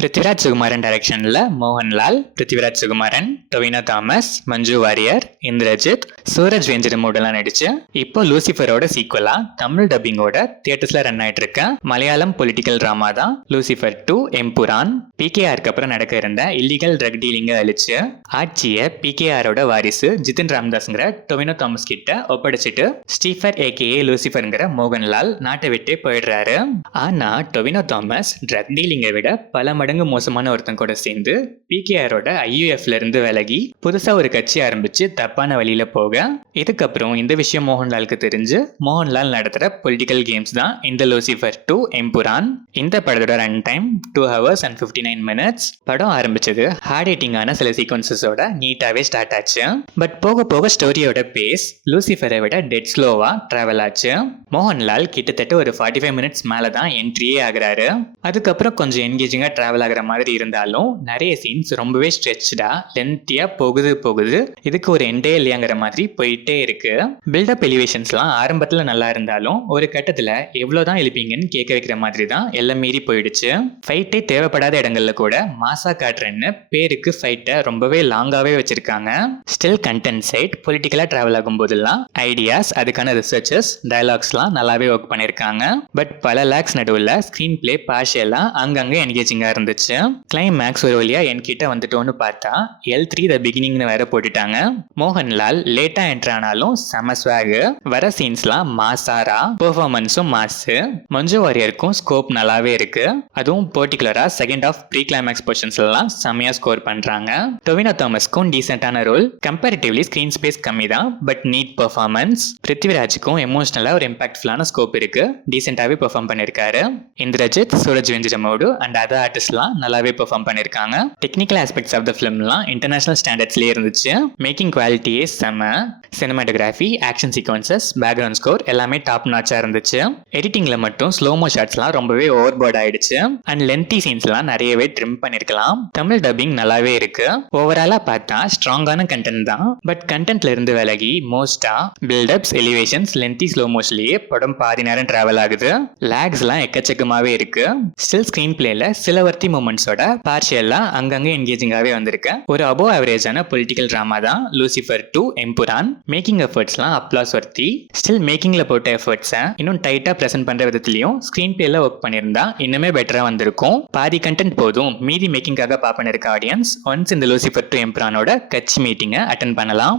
பிருத்திவிராஜ் சுகுமாரன் டைரக்ஷன்ல மோகன்லால், பிருத்திவிராஜ் சுகுமாரன், டொவினோ தாமஸ், மஞ்சு வாரியர், இந்திரஜித், சூரஜ் வெஞ்சிரமூடெல்லாம் நடிச்சு இப்போ லூசிஃபரோட சீக்குவலா தமிழ் டப்பிங்கோட தியேட்டர்ஸ்ல ரன் ஆயிட்டு இருக்க மலையாளம் பொலிட்டிக்கல் டிராமா தான் லூசிஃபர் 2 எம்புரான். பிகேஆருக்கு அப்புறம் நடக்க இருந்த இல்லீகல் ட்ரக் டீலிங்க அழிச்சு ஆட்சியை பிகேஆரோட வாரிசு ஜிதின் ராம்தாஸ்ங்கிற டொவினோ தாமஸ் கிட்ட ஒப்படைச்சிட்டு ஸ்டீஃபர் ஏகேஏ லூசிஃபர்ங்கிற மோகன்லால் நாட்டை விட்டே போயிடுறாரு. ஆனா டொவினோ தாமஸ் ட்ரக் டீலிங்கை விட பல மடங்கு மோசமான ஒருத்தன் கூட சேர்ந்து பிகேஆரோட ஐயூஎஃப்ல இருந்து விலகி புதுசா ஒரு கட்சி ஆரம்பிச்சு தப்பான வழியில போக, இதுக்கப்புறம் இந்த விஷயம் மோகன்லாலுக்கு தெரிஞ்சு மோகன்லால் நடத்துற பொலிட்டிக்கல் கேம்ஸ் தான் இந்த லூசிஃபர் 2 எம்புரான். இந்த படத்தோட run time 2 hours and 59 minutes. படம் ஆரம்பிச்சது ஹார்ட் ஹிட்டிங்கான சில சீக்வன்சஸோட நீட்டாவே ஸ்டார்ட் ஆச்சு. பட் போக போக ஸ்டோரியோட பேஸ் லூசிஃபரை விட டெட் ஸ்லோவா டிராவல் ஆச்சு. மோகன்லால் கிட்டத்தட்ட ஒரு 45 minutes மேல தான் என்ட்ரியே ஆகுறாரு. அதுக்கப்புறம் கொஞ்சம் என்கேஜிங்கா டிராவல் ஆகிற மாதிரி இருந்தாலும் நிறைய சீன்ஸ் ரொம்பவே ஸ்ட்ரெச்டா லென்த்தியா போகுது. இதுக்கு ஒரு எண்டே இல்லையாங்கிற மாதிரி போயிட்டே இருக்கு. பில்டப் எலிவேஷன்ஸ்லாம் ஆரம்பத்துல நல்லா இருந்தாலும் ஒரு கட்டத்துல எவ்வளவுதான் எழுப்பீங்கன்னு கேட்க வைக்கிற மாதிரி தான் எல்லாம் மீறி போயிடுச்சு. ஃபைட்டே தேவைப்படாத இடங்கள்ல கூட மாசா காட்டுறேன்னு பேருக்கு ஃபைட்டை ரொம்பவே லாங்காவே வச்சிருக்காங்க. ஸ்டில் கண்டென்ட் சைட் பொலிட்டிக்கலா டிராவல் ஆகும் போதெல்லாம் ஐடியாஸ், அதுக்கான ரிசர்ச்சஸ், டயலாக்ஸ்லாம் நல்லாவே ஒர்க் பண்ணிருக்காங்க. பட் பல லேக்ஸ் நடுவில் ஸ்கிரீன் பிளே பார்ஷியலா அங்கங்க என்கேஜிங்கா இருந்துச்சு. கிளைமேக்ஸ் ஒரு வழியா என்கிட்ட வந்துட்டோன்னு பார்த்தா L3 த பிகினிங்னு வேற போட்டுட்டாங்க. மோகன்லால் லேட்டா என்ட்ரு ஆனாலும் செம ஸ்வாக், வர சீன்ஸ்லாம் மாசாரா, பெர்ஃபார்மன்ஸும் மாசு. மஞ்சு வாரியருக்கும் ஸ்கோப் நல்லாவே இருக்கு. அதுவும் பர்டிகுலரா second half pre climax portions எல்லாம் செமையா ஸ்கோர் பண்றாங்க. டொவினோ தாமஸ்க்கும் டீசென்டான ரோல், கம்பேரிட்டிவ்லி ஸ்கிரீன் ஸ்பேஸ் கம்மி தான், பட் நீட் பெர்ஃபார்மன்ஸ். பிருத்திவிராஜுக்கும் எமோஷனலா ஒரு இம்பாக்ட்ஃபுல்லான ஸ்கோப் இருக்கு, டீசென்டாவே பெர்ஃபார்ம் பண்ணிருக்காரு. இந்திரஜித், சூரஜ் வெஞ்சிரமோடு அண்ட் அதர் ஆர்டிஸ்ட்லாம் நல்லாவே பெர்ஃபார்ம் பண்ணிருக்காங்க. டெக்னிக்கல் ஆஸ்பெக்ட்ஸ் ஆஃப் த ஃபிலிம்லாம் இன்டர்நேஷனல் ஸ்டாண்டர்ட்ஸ்லேயே இருந்துச்சு. மேக்கிங் குவாலிட்டியே செம. Cinematography, action sequences, background score எல்லாமே டாப் நாச்சா இருந்துச்சு. எடிட்டிங்ல மட்டும் ஸ்லோமோ ஷாட்ஸ்லாம் ரொம்பவே ஓவர்போர்ட் ஆயிடுச்சு அண்ட் லென்த்தி சீன்ஸ்லாம் நிறையவே ட்ரிம் பண்ணிருக்கலாம். தமிழ் டப்பிங் நல்லாவே இருக்கு. ஓவராலா பார்த்தா ஸ்ட்ராங்கான கண்டென்ட் தான், பட் கண்டென்ட்ல இருந்து விலகி மோஸ்டா பில்டப்ஸ், எலிவேஷன்ஸ், லென்த்தி ஸ்லோமோஸ்லயே படம் பாதி நேரம் டிராவல் ஆகுது. லேக்ஸ்லாம் எக்கச்சக்கமாவே இருக்கு. ஸ்டில் ஸ்கிரீன் பிளேல சில வர்த்தி மூமெண்ட்ஸோட பார்ஷியலா அங்கங்க என்கேஜிங்காவே வந்திருக்கு. ஒரு அபோவ் ஆவரேஜான பொலிட்டிக்கல் டிராமா தான் லூசிஃபர் 2 எம்புரான். மேக்கிங் எஃபர்ட்ஸ்லாம் அப்ளாஸ் வர்த்தி. ஸ்டில் மேக்கிங்ல போட்ட எஃபர்ட்ஸை இன்னும் டைட்டா பிரசன்ட் பண்ற விதத்திலையும் ஸ்கிரீன் பிளேல ஒர்க் பண்ணியிருந்தா இன்னுமே பெட்டரா வந்திருக்கும். பாதி கண்டென்ட் போதும், மீதி மேக்கிங்காக பாப்பன இருக்க ஆடியன்ஸ் ஒன்ஸ் இந்த லூசிஃபர் 2 எம்புரானோட கட்சி மீட்டிங்கை அட்டென்ட் பண்ணலாம்.